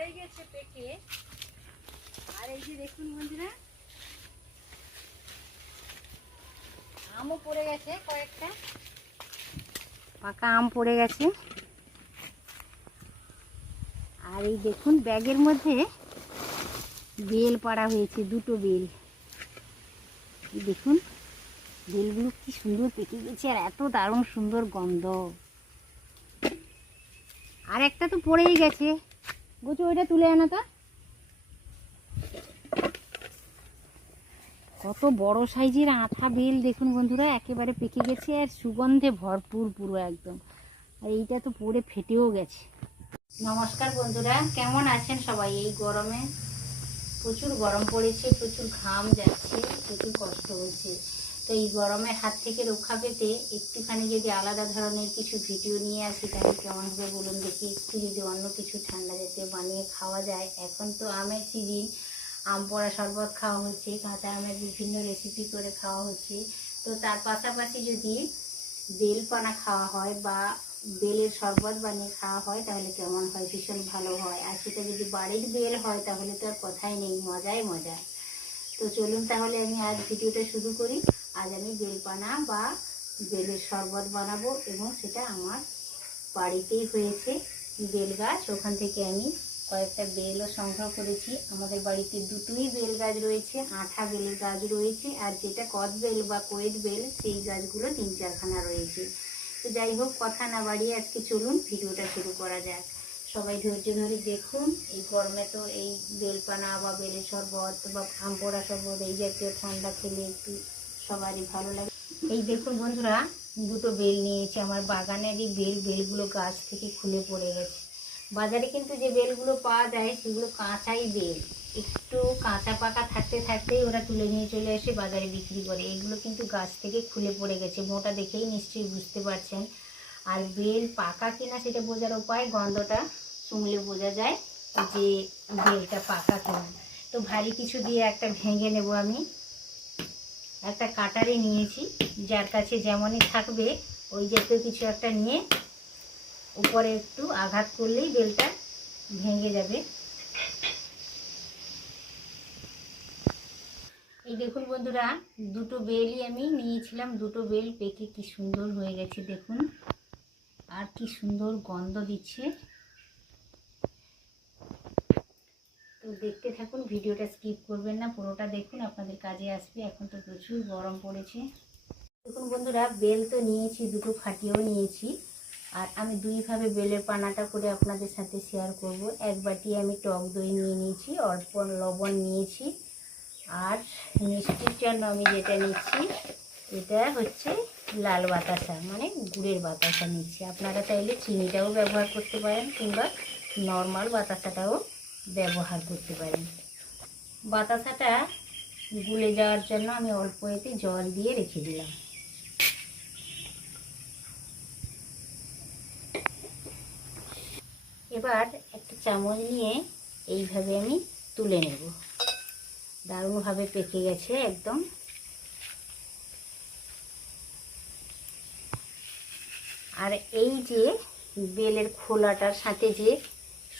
পড়ে গেছে পেকে। আর এই যে দেখুন বন্ধুরা, আমও পড়ে গেছে, কয়েকটা পাকা আম পড়ে গেছে। আর এই দেখুন ব্যাগের মধ্যে বেল পাড়া হয়েছে, দুটো বেল। দেখুন বেলগুলো কি সুন্দর পেকে গেছে, আর এত দারুণ সুন্দর গন্ধ। আর একটা তো পড়েই গেছে, গোচু ওইটা তুলে আনো তো। কত বড় সাইজের আঠা বেল দেখুন বন্ধুরা, একেবারে পেকে গেছে আর সুগন্ধে ভরপুর পুরো একদম। আর এইটা তো পড়ে ফেটেও গেছে। নমস্কার বন্ধুরা, কেমন আছেন সবাই? এই গরমে প্রচুর গরম পড়েছে, প্রচুর ঘাম যাচ্ছে, প্রচুর কষ্ট হচ্ছে। তো এই গরমের হাত থেকে রক্ষা পেতে একটুখানি যদি আলাদা ধরনের কিছু ভিডিও নিয়ে আসি তাহলে কেমন হবে বলুন দেখি। একটু যদি অন্য কিছু ঠান্ডা জাতীয় বানিয়ে খাওয়া যায়। এখন তো আমের সিজন, আম পোড়া শরবত খাওয়া হচ্ছে, কাঁচা আমের বিভিন্ন রেসিপি করে খাওয়া হচ্ছে। তো তার পাশাপাশি যদি বেলপানা খাওয়া হয় বা বেলের শরবত বানিয়ে খাওয়া হয় তাহলে কেমন হয়? ভীষণ ভালো হয়। আর সেটা যদি বাড়ির বেল হয় তাহলে তো আর কথাই নেই, মজাই মজা। তো চলুন তাহলে আমি আজ ভিডিওটা শুরু করি। আজ আমি বেলপানা বা বেলের শরবত বানাবো, এবং সেটা আমার বাড়িতেই হয়েছে বেল গাছ। ওখান থেকে আমি কয়েকটা বেলও সংগ্রহ করেছি। আমাদের বাড়িতে দুটোই বেল গাছ রয়েছে, আঠা বেলের গাছ রয়েছে, আর যেটা কদ বেল বা কোয়েট বেল সেই গাছগুলো 3-4খানা রয়েছে। তো যাই হোক, কথা না বাড়িয়ে আজকে চলুন ভিডিওটা শুরু করা যাক। সবাই ধৈর্য ধরে দেখুন। এই গরমে তো এই বেলপানা বা বেলের শরবত বা আম পোড়া শরবত এই জাতীয় ঠান্ডা খেলে একটু সবারই ভালো লাগে। এই দেখুন বন্ধুরা, দুটো বেল নিয়েছি। আমার বাগানের এই বেলগুলো গাছ থেকে খুলে পড়ে গেছে। বাজারে কিন্তু যে বেলগুলো পাওয়া যায় সেগুলো কাঁচাই বেল, একটু কাঁচা পাকা থাকতে থাকতেই ওরা তুলে নিয়ে চলে এসে বাজারে বিক্রি করে। এগুলো কিন্তু গাছ থেকে খুলে পড়ে গেছে, মোটা দেখেই নিশ্চয়ই বুঝতে পারছেন। আর বেল পাকা কিনা সেটা বোঝার উপায়, গন্ধটা শুনলে বোঝা যায় যে বেলটা পাকা কিনা। তো ভারী কিছু দিয়ে একটা ভেঙে নেব আমি। একটা কাটারি নিয়েছি, যার কাছে যেমনই থাকবে ওই জাতীয় কিছু একটা নিয়ে উপরে একটু আঘাত করলেই বেলটা ভেঙে যাবে। এই দেখুন বন্ধুরা, দুটো বেলই আমি নিয়েছিলাম। দুটো বেল পেকে কি সুন্দর হয়ে গেছে দেখুন, আর কি সুন্দর গন্ধ দিচ্ছে। তো দেখতে থাকুন, ভিডিওটা স্কিপ করবেন না, পুরোটা দেখুন, আপনাদের কাজে আসবে। এখন তো প্রচুর গরম পড়েছে। দেখুন বন্ধুরা, বেল তো নিয়েছি, দুটো ফাটিয়েও নিয়েছি। আর আমি দুইভাবে বেলের পানাটা করে আপনাদের সাথে শেয়ার করব। এক বাটি আমি টক দই নিয়ে নিয়েছি, অল্প লবণ নিয়েছি, আর মিষ্টির জন্য আমি যেটা নিচ্ছি এটা হচ্ছে লাল বাতাসা, মানে গুড়ের বাতাসা নিচ্ছি। আপনারা চাইলে চিনিটাও ব্যবহার করতে পারেন কিংবা নর্মাল বাতাসাটাও ব্যবহার করতে পারেন। বাতাসাটা গুলে যাওয়ার জন্য আমি অল্প এতে জল দিয়ে রেখে দিলাম। এবার একটা চামচ নিয়ে এইভাবে আমি তুলে নেব। দারুণভাবে পেকে গেছে একদম। আর এই যে বেলের খোলাটার সাথে যে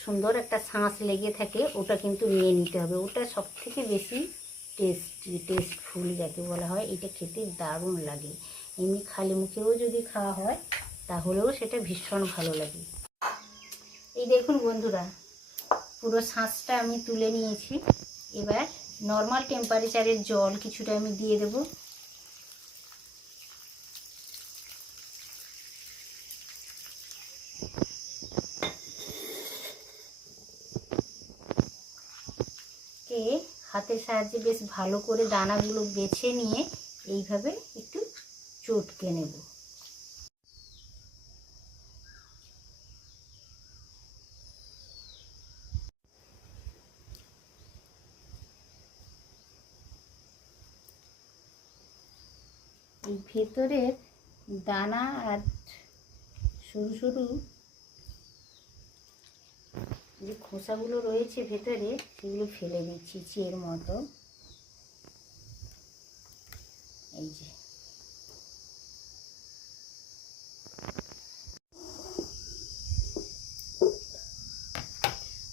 সুন্দর একটা শাঁস লেগে থাকে ওটা কিন্তু নিয়ে নিতে হবে। ওটা সব থেকে বেশি টেস্টফুল যাকে বলা হয়। এটা খেতে দারুণ লাগে। এমনি খালি মুখেও যদি খাওয়া হয় তাহলেও সেটা ভীষণ ভালো লাগে। এই দেখুন বন্ধুরা, পুরো শাঁসটা আমি তুলে নিয়েছি। এবার নর্মাল টেম্পারেচারের জল কিছুটা আমি দিয়ে দেব। হাতের সাহায্যে বেশ ভালো করে দানাগুলো বেছে নিয়ে এইভাবে একটু চটকে নেব। এই ভেতরের দানা আর সরু সরু যে খোসাগুলো রয়েছে ভেতরে সেগুলো ফেলে দিচ্ছি চের মতো। এই যে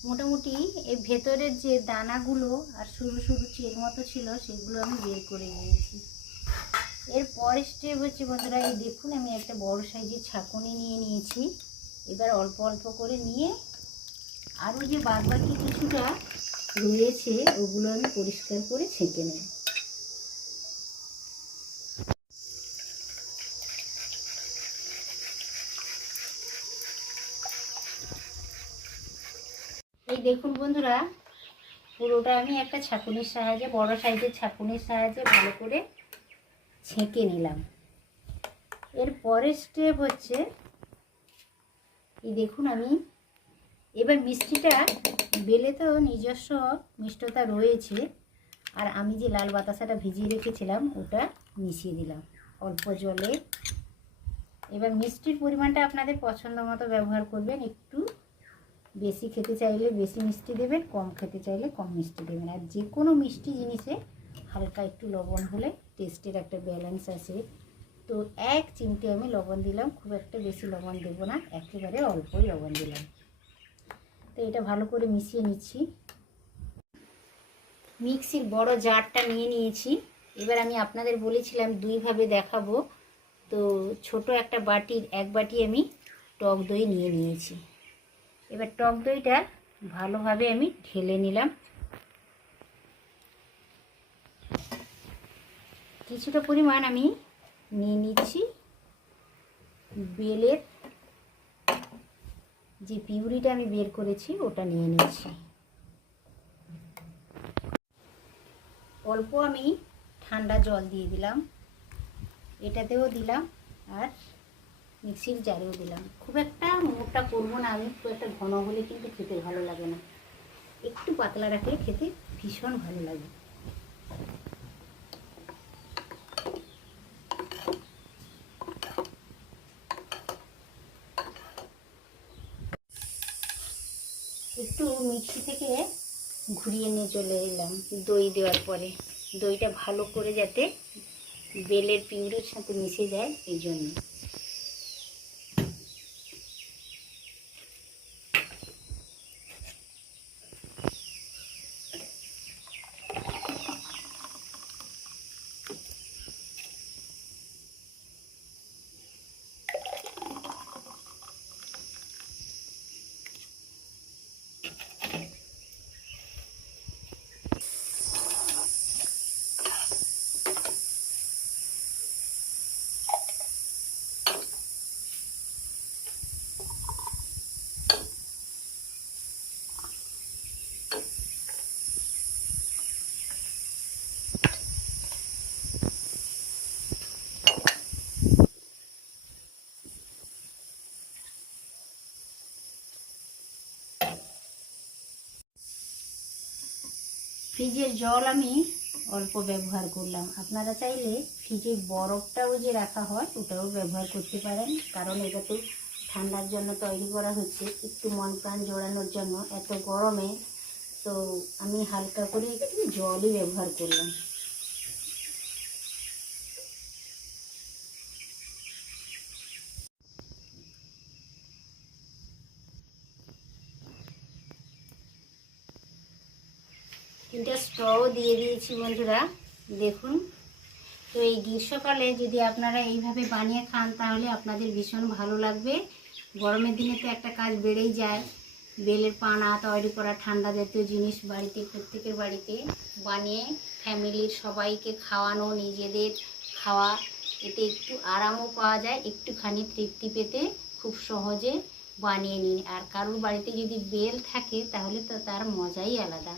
মোটামুটি এই ভেতরের যে দানাগুলো আর সরু সরু চের মতো ছিল সেগুলো আমি বের করে নিয়েছি। এরপর স্টেপ হচ্ছে বন্ধুরা, এই দেখুন আমি একটা বড় সাইজের ছাঁকুনি নিয়ে নিয়েছি। এবার অল্প অল্প করে নিয়ে আরও যে বাদবাকি কিছুটা রয়েছে ওগুলো আমি পরিষ্কার করে ছেঁকে নেব। এই দেখুন বন্ধুরা, পুরোটা আমি একটা ছাঁকুনির সাহায্যে, বড় সাইজের ছাঁকুনির সাহায্যে ভালো করে ছেঁকে নিলাম। এর পরের স্টেপ হচ্ছে, এই দেখুন আমি এবার মিষ্টিটা বেলে তো নিজস্ব মিষ্টতা রয়েছে, আর আমি যে লাল বাতাসাটা ভিজিয়ে রেখেছিলাম ওটা মিশিয়ে দিলাম অল্প জলে। এবার মিষ্টির পরিমাণটা আপনাদের পছন্দ মতো ব্যবহার করবেন। একটু বেশি খেতে চাইলে বেশি মিষ্টি দেবেন, কম খেতে চাইলে কম মিষ্টি দেবেন। আর যে কোনো মিষ্টি জিনিসে হালকা একটু লবণ হলে টেস্টের একটা ব্যালেন্স আসে। তো 1 চিমটে আমি লবণ দিলাম, খুব একটা বেশি লবণ দেবো না, একেবারে অল্পই লবণ দিলাম। তো এটা ভালো করে মিশিয়ে নিচ্ছি। মিক্সির বড় জারটা নিয়ে নিয়েছি। এবার আমি আপনাদের বলেছিলাম দুইভাবে দেখাবো, তো ছোট একটা বাটির 1 বাটি আমি টক দই নিয়ে নিয়েছি। এবার টক দইটা ভালোভাবে আমি ঢেলে নিলাম। কিছুটা পরিমাণ আমি নিয়ে নিচ্ছি বেলের যে পিউরিটা আমি বের করেছি ওটা নিয়ে নিচ্ছি। অল্প আমি ঠান্ডা জল দিয়ে দিলাম, এটাতেও দিলাম আর মিক্সির জারেও দিলাম। খুব একটা মোটা করবো না আমি, খুব একটা ঘন হলে কিন্তু খেতে ভালো লাগে না, একটু পাতলা রাখলে খেতে ভীষণ ভালো লাগে। একটু মিক্সি থেকে ঘুরিয়ে নিয়ে চলে এলাম দই দেওয়ার পরে, দইটা ভালো করে যাতে বেলের পিউরির সাথে মিশে যায় এই জন্য। ফ্রিজের জল আমি অল্প ব্যবহার করলাম, আপনারা চাইলে ফ্রিজে বরফটাও যে রাখা হয় ওটাও ব্যবহার করতে পারেন, কারণ এটা তো ঠান্ডার জন্য তৈরি করা হচ্ছে, একটু মন প্রাণ জোড়ানোর জন্য এত গরমে। তো আমি হালকা করে একটু জলই ব্যবহার করলাম। তিনটা স্ট্রও দিয়ে দিয়েছি বন্ধুরা, দেখুন। তো এই গ্রীষ্মকালে যদি আপনারা এইভাবে বানিয়ে খান তাহলে আপনাদের ভীষণ ভালো লাগবে। গরমের দিনে তো একটা কাজ বেড়েই যায়, বেলের পানা তৈরি করা, ঠান্ডা জাতীয় জিনিস বাড়িতে প্রত্যেকের বাড়িতে বানিয়ে ফ্যামিলির সবাইকে খাওয়ানো, নিজেদের খাওয়া, এতে একটু আরামও পাওয়া যায়, একটুখানি তৃপ্তি পেতে খুব সহজে বানিয়ে নিন। আর কারোর বাড়িতে যদি বেল থাকে তাহলে তো তার মজাই আলাদা।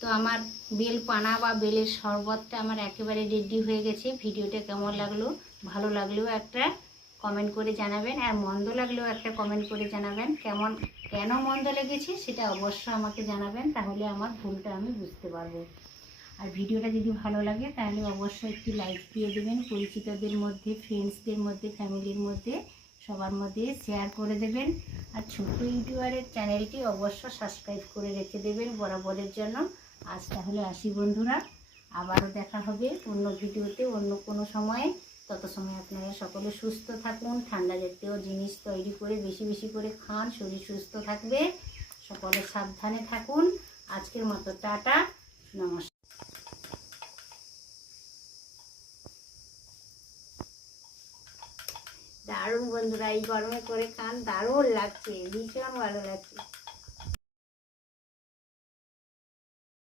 তো আমার বেল পানা বা বেলের শরবতটা আমার একেবারে রেডি হয়ে গেছে। ভিডিওটা কেমন লাগলো, ভালো লাগলেও একটা কমেন্ট করে জানাবেন, আর মন্দ লাগলেও একটা কমেন্ট করে জানাবেন। কেন মন্দ লেগেছে সেটা অবশ্য আমাকে জানাবেন, তাহলে আমার ভুলটা আমি বুঝতে পারবো। আর ভিডিওটা যদি ভালো লাগে তাহলে অবশ্যই একটি লাইক দিয়ে দেবেন, পরিচিতদের মধ্যে, ফ্রেন্ডসদের মধ্যে, ফ্যামিলির মধ্যে, সবার মধ্যে শেয়ার করে দেবেন। আর ছোট্ট ইউটিউবারের চ্যানেলটি অবশ্য সাবস্ক্রাইব করে রেখে দেবেন বরাবরের জন্য। আজ তাহলে আসি বন্ধুরা, আবারও দেখা হবে অন্য ভিডিওতে অন্য কোনো সময়ে। তত সময় আপনারা সকলে সুস্থ থাকুন, ঠান্ডা জাতীয় জিনিস তৈরি করে বেশি বেশি করে খান, শরীর সুস্থ থাকবে। সকলে সাবধানে থাকুন। আজকের মতো টাটা, নমস্কার। দারুণ বন্ধুরা, এই গরমে করে খান, দারুণ লাগছে, ভীষণ ভালো লাগছে।